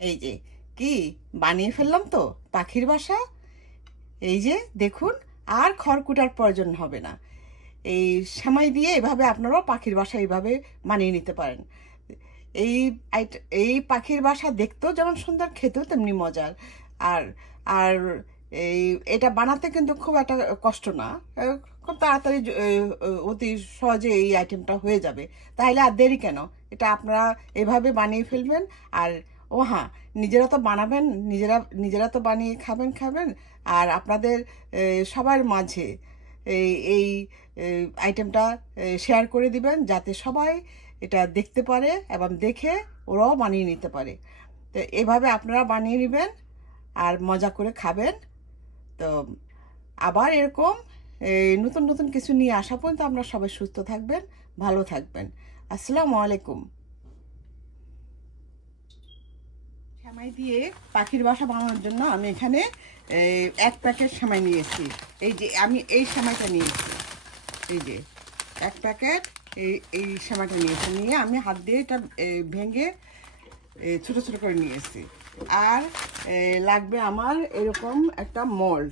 এই যে কি বানিয়ে ফেললাম তো পাখির বাসা। এই যে দেখুন, আর খড়কুটার প্রয়োজন হবে না। এই সেমাই দিয়ে এভাবে আপনারাও পাখির বাসা এইভাবে বানিয়ে নিতে পারেন। এই এই পাখির বাসা দেখতেও যেমন সুন্দর, খেতেও তেমনি মজার। আর আর এই এটা বানাতে কিন্তু খুব একটা কষ্ট না। খুব তাড়াতাড়ি অতি সহজে এই আইটেমটা হয়ে যাবে। তাহলে আর দেরি কেন, এটা আপনারা এভাবে বানিয়ে ফেলবেন। আর ও হ্যাঁ, নিজেরা তো বানাবেন, নিজেরা নিজেরা তো বানিয়ে খাবেন খাবেন। আর আপনাদের সবার মাঝে এই এই আইটেমটা শেয়ার করে দিবেন, যাতে সবাই এটা দেখতে পারে এবং দেখে ওরাও বানিয়ে নিতে পারে। তো এভাবে আপনারা বানিয়ে নেবেন আর মজা করে খাবেন। তো আবার এরকম নতুন নতুন কিছু নিয়ে আসা পর্যন্ত আপনারা সবাই সুস্থ থাকবেন, ভালো থাকবেন। আসসালামু আলাইকুম। সেমাই দিয়ে পাখির বাসা বানানোর জন্য আমি এখানে এক প্যাকেট সেমাই নিয়েছি। এই যে আমি এই সেমাইটা নিয়েছি, এই যে এক প্যাকেট এই এই সেমাইটা নিয়েছি। নিয়ে আমি হাত দিয়ে এটা ভেঙে ছোট ছোট করে নিয়েছি। আর লাগবে আমার এরকম একটা মোল্ড,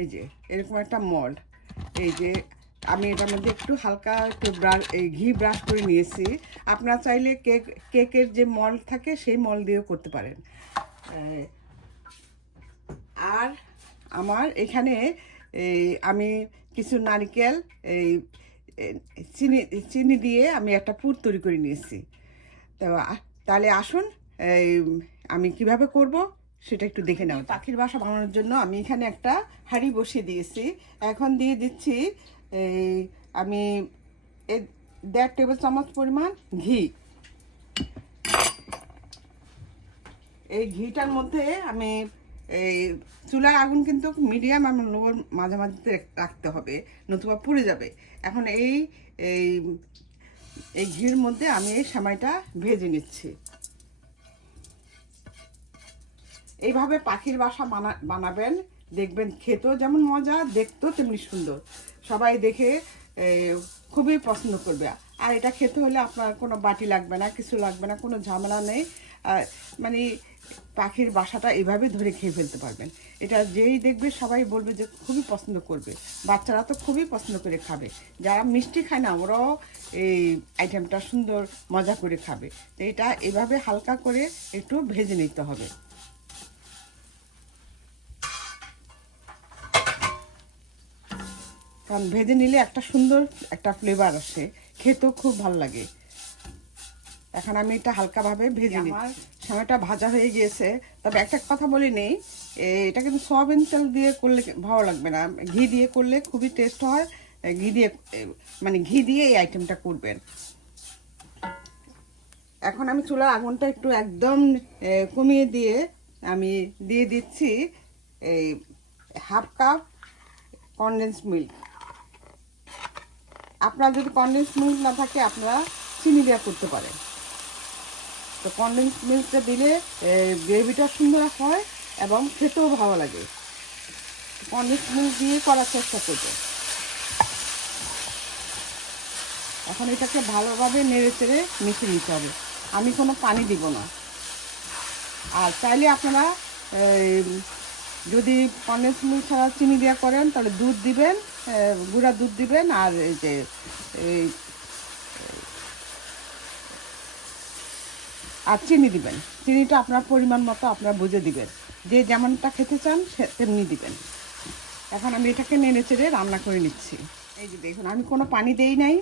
এই যে এরকম একটা মোল্ড। এই যে আমি এটার মধ্যে একটু হালকা একটু ঘি ব্রাশ করে নিয়েছি। আপনারা চাইলে কেকের যে মল্ড থাকে সেই মল্ড দিয়েও করতে পারেন। আর আমার এখানে আমি কিছু নারকেল এই চিনি চিনি দিয়ে আমি একটা পুর তৈরি করে নিয়েছি। তো তাহলে আসুন এই আমি কিভাবে করব সেটা একটু দেখে নাও। পাখির বাসা বানানোর জন্য আমি এখানে একটা হাঁড়ি বসিয়ে দিয়েছি। এখন দিয়ে দিচ্ছি এই আমি 1.5 টেবিল চামচ পরিমাণ ঘি। এই ঘিটার মধ্যে আমি এই চুলার আগুন কিন্তু মিডিয়াম আর লোর মাঝামাঝিতে রাখতে হবে, নতুবা পুড়ে যাবে। এখন এই এই এই ঘির মধ্যে আমি এই সেমাইটা ভেজে নিচ্ছি। এইভাবে পাখির বাসা বানাবেন, দেখবেন খেতেও যেমন মজা, দেখতেও তেমনি সুন্দর। সবাই দেখে খুবই পছন্দ করবে। আর এটা খেতে হলে আপনার কোনো বাটি লাগবে না, কিছু লাগবে না, কোনো ঝামেলা নেই। মানে পাখির বাসাটা এভাবে ধরে খেয়ে ফেলতে পারবেন। এটা যেই দেখবে সবাই বলবে যে খুবই পছন্দ করবে। বাচ্চারা তো খুবই পছন্দ করে খাবে, যারা মিষ্টি খায় না ওরাও এই আইটেমটা সুন্দর মজা করে খাবে। তো এটা এভাবে হালকা করে একটু ভেজে নিতে হবে। কারণ ভেজে নিলে একটা সুন্দর একটা ফ্লেভার আসে, খেতেও খুব ভালো লাগে। এখন আমি এটা হালকাভাবে ভেজে নিই। আমার সময়টা ভাজা হয়ে গিয়েছে। তবে একটা কথা বলে নেই, এটা কিন্তু সয়াবিন তেল দিয়ে করলে ভালো লাগবে না, ঘি দিয়ে করলে খুবই টেস্ট হয়। ঘি দিয়ে মানে ঘি দিয়ে এই আইটেমটা করবেন। এখন আমি চুলার আগুনটা একটু একদম কমিয়ে দিয়ে আমি দিয়ে দিচ্ছি এই 1/2 কাপ কনডেন্স মিল্ক। আপনার যদি কনডেন্স মিল্ক না থাকে আপনারা চিনি দেওয়া করতে পারেন। তো কনডেন্স মিল্কটা দিলে গ্রেভিটা সুন্দর হয় এবং খেতেও ভালো লাগে। কনডেন্স মিল্ক দিয়ে করার চেষ্টা করবে। এখন এটাকে ভালোভাবে নেড়ে চেড়ে মিশিয়ে নিতে হবে। আমি কোনো পানি দিব না। আর চাইলে আপনারা যদি কনডেন্স মিল্ক ছাড়া চিনি দেওয়া করেন তাহলে দুধ দিবেন, গুঁড়া দুধ দিবেন। আর এই যে এই আর চিনি দিবেন। চিনিটা আপনার পরিমাণ মতো আপনারা বুঝে দিবেন, যে যেমনটা খেতে চান সে তেমনি দিবেন। এখন আমি এটাকে নেড়ে চেড়ে রান্না করে নিচ্ছি। এই যে দেখুন, আমি কোনো পানি দেই নাই।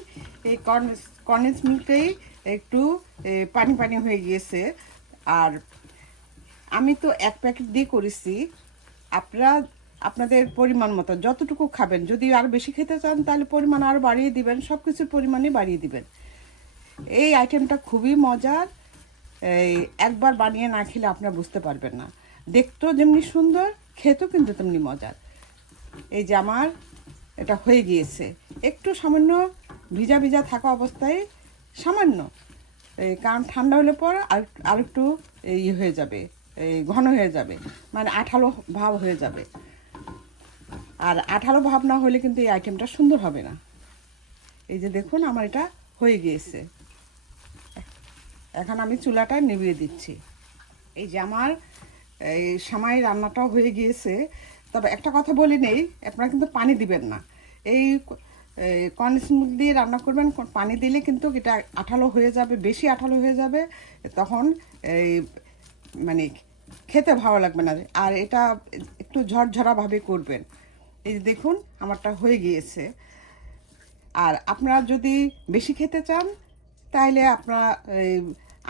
এই কনডেন্স মিল্কটাই একটু পানি পানি হয়ে গিয়েছে। আর আমি তো 1 প্যাকেট দিয়ে করেছি। আপনারা আপনাদের পরিমাণ মতো যতটুকু খাবেন, যদি আরও বেশি খেতে চান তাহলে পরিমাণ আরও বাড়িয়ে দিবেন, সব কিছুর পরিমাণই বাড়িয়ে দিবেন। এই আইটেমটা খুবই মজার। এই একবার বানিয়ে না খেলে আপনারা বুঝতে পারবেন না। দেখতেও যেমনি সুন্দর, খেতেও কিন্তু তেমনি মজার। এই যে আমার এটা হয়ে গিয়েছে। একটু সামান্য ভিজা ভিজা থাকা অবস্থায় সামান্য, কারণ ঠান্ডা হলে পর আর একটু ইয়ে হয়ে যাবে, এই ঘন হয়ে যাবে, মানে আঠালো ভাব হয়ে যাবে। আর আঠালো ভাব না হলে কিন্তু এই আইটেমটা সুন্দর হবে না। এই যে দেখুন, আমার এটা হয়ে গিয়েছে। এখন আমি চুলাটা নিভিয়ে দিচ্ছি। এই যে আমার এই সেমাই রান্নাটাও হয়ে গিয়েছে। তবে একটা কথা বলে নেই, আপনারা কিন্তু পানি দিবেন না। এই কর্নফ্লাওয়ার দিয়ে রান্না করবেন, পানি দিলে কিন্তু এটা আঠালো হয়ে যাবে, বেশি আঠালো হয়ে যাবে, তখন এই মানে খেতে ভালো লাগবে না। আর এটা একটু ঝরঝরাভাবে করবেন। এই যে দেখুন আমারটা হয়ে গিয়েছে। আর আপনারা যদি বেশি খেতে চান তাহলে আপনারা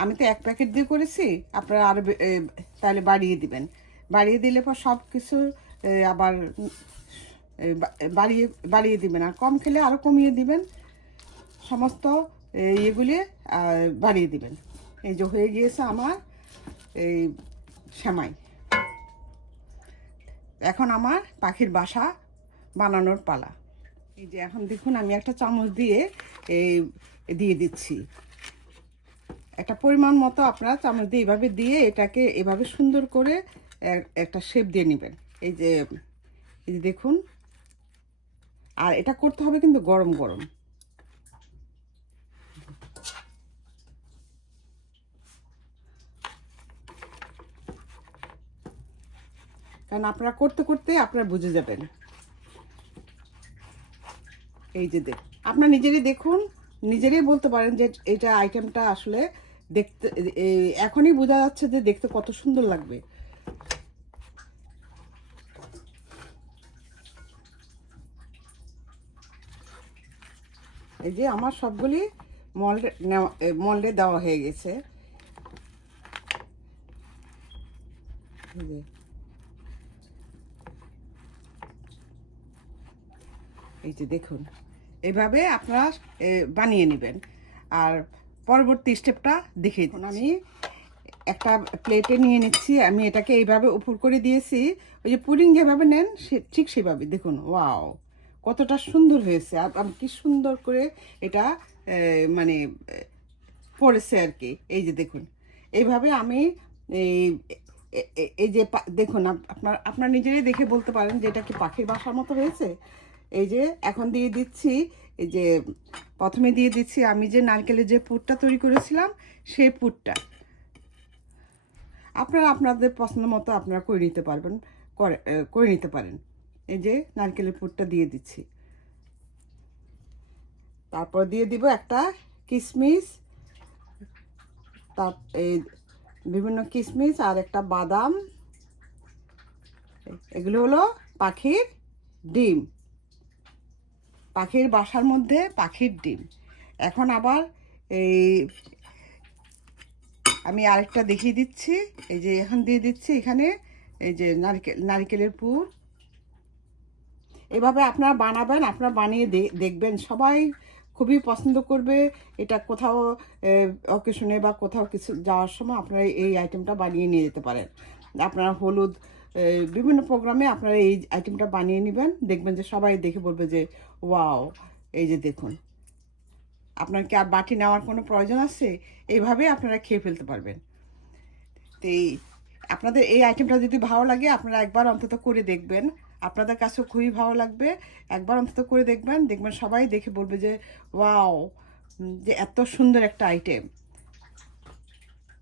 আমি তো 1 প্যাকেট দিয়ে করেছি, আপনারা আরও তাহলে বাড়িয়ে দিবেন। বাড়িয়ে দিলে পর সব কিছু আবার বাড়িয়ে বাড়িয়ে দিবেন। আর কম খেলে আরও কমিয়ে দিবেন, সমস্ত ইয়েগুলি বাড়িয়ে দিবেন। এই যে হয়ে গিয়েছে আমার এই সেমাই। এখন আমার পাখির বাসা বানানোর পালা। এই যে এখন দেখুন আমি একটা চামচ দিয়ে দিয়ে দিচ্ছি। একটা পরিমাণ মতো আপনারা চামচ দিয়ে এভাবে দিয়ে এটাকে এভাবে সুন্দর করে একটা শেপ দিয়ে নেবেন। এই যে দেখুন। আর এটা করতে হবে কিন্তু গরম গরম। কারণ আপনারা করতে করতে আপনারা বুঝে যাবেন। এই যে আপনারা নিজেরই দেখুন, নিজেরই বলতে পারেন যে এটা আইটেমটা আসলে দেখতে এখনই বোঝা যাচ্ছে যে দেখতে কত সুন্দর লাগবে। এই যে আমার সবগুলি মল্ডে দেওয়া হয়ে গেছে। এই যে দেখুন, এইভাবে আপনারা বানিয়ে নেবেন। আর পরবর্তী স্টেপটা দেখিয়ে দিন। আমি একটা প্লেটে নিয়ে নিচ্ছি। আমি এটাকে এইভাবে উপর করে দিয়েছি, ওই যে পুডিং যেভাবে নেন ঠিক সেভাবে। দেখুন ওয়াও কতটা সুন্দর হয়েছে। আর আমি কি সুন্দর করে এটা মানে পড়েছে আর কি। এই যে দেখুন এইভাবে আমি এই এই যে দেখুন আপনার নিজেরাই দেখে বলতে পারেন যে এটা কি পাখির বাসার মতো হয়েছে। এই যে এখন দিয়ে দিচ্ছি, এই যে প্রথমে দিয়ে দিচ্ছি আমি যে নারকেলের যে পুরটা তৈরি করেছিলাম সেই পুরটা। আপনারা আপনাদের পছন্দ মতো আপনারা করে নিতে পারবেন, করে নিতে পারেন। এই যে নারকেলের পুরটা দিয়ে দিচ্ছি। তারপর দিয়ে দিব একটা কিশমিশ, তার এই বিভিন্ন কিশমিশ আর একটা বাদাম। এগুলো হলো পাখির ডিম, পাখির বাসার মধ্যে পাখির ডিম। এখন আবার এই আমি আরেকটা দেখিয়ে দিচ্ছি। এই যে এখন দিয়ে দিচ্ছি এখানে এই যে নারকেলের পুর। এভাবে আপনারা বানাবেন, আপনারা বানিয়ে দেখবেন, সবাই খুবই পছন্দ করবে। এটা কোথাও অকেশনে বা কোথাও কিছু যাওয়ার সময় আপনারা এই আইটেমটা বানিয়ে নিয়ে যেতে পারেন। আপনারা হলুদ বিভিন্ন প্রোগ্রামে আপনারা এই আইটেমটা বানিয়ে নেবেন, দেখবেন যে সবাই দেখে বলবে যে ওয়াও। এই যে দেখুন, আপনার কি আর বাটি নেওয়ার কোনো প্রয়োজন আছে? এইভাবে আপনারা খেয়ে ফেলতে পারবেন। তো আপনাদের এই আইটেমটা যদি ভালো লাগে আপনারা একবার অন্তত করে দেখবেন, আপনাদের কাছেও খুবই ভালো লাগবে। একবার অন্তত করে দেখবেন, দেখবেন সবাই দেখে বলবে যে ওয়াও, যে এত সুন্দর একটা আইটেম।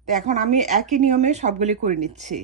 তো এখন আমি একই নিয়মে সবগুলি করে নিচ্ছি।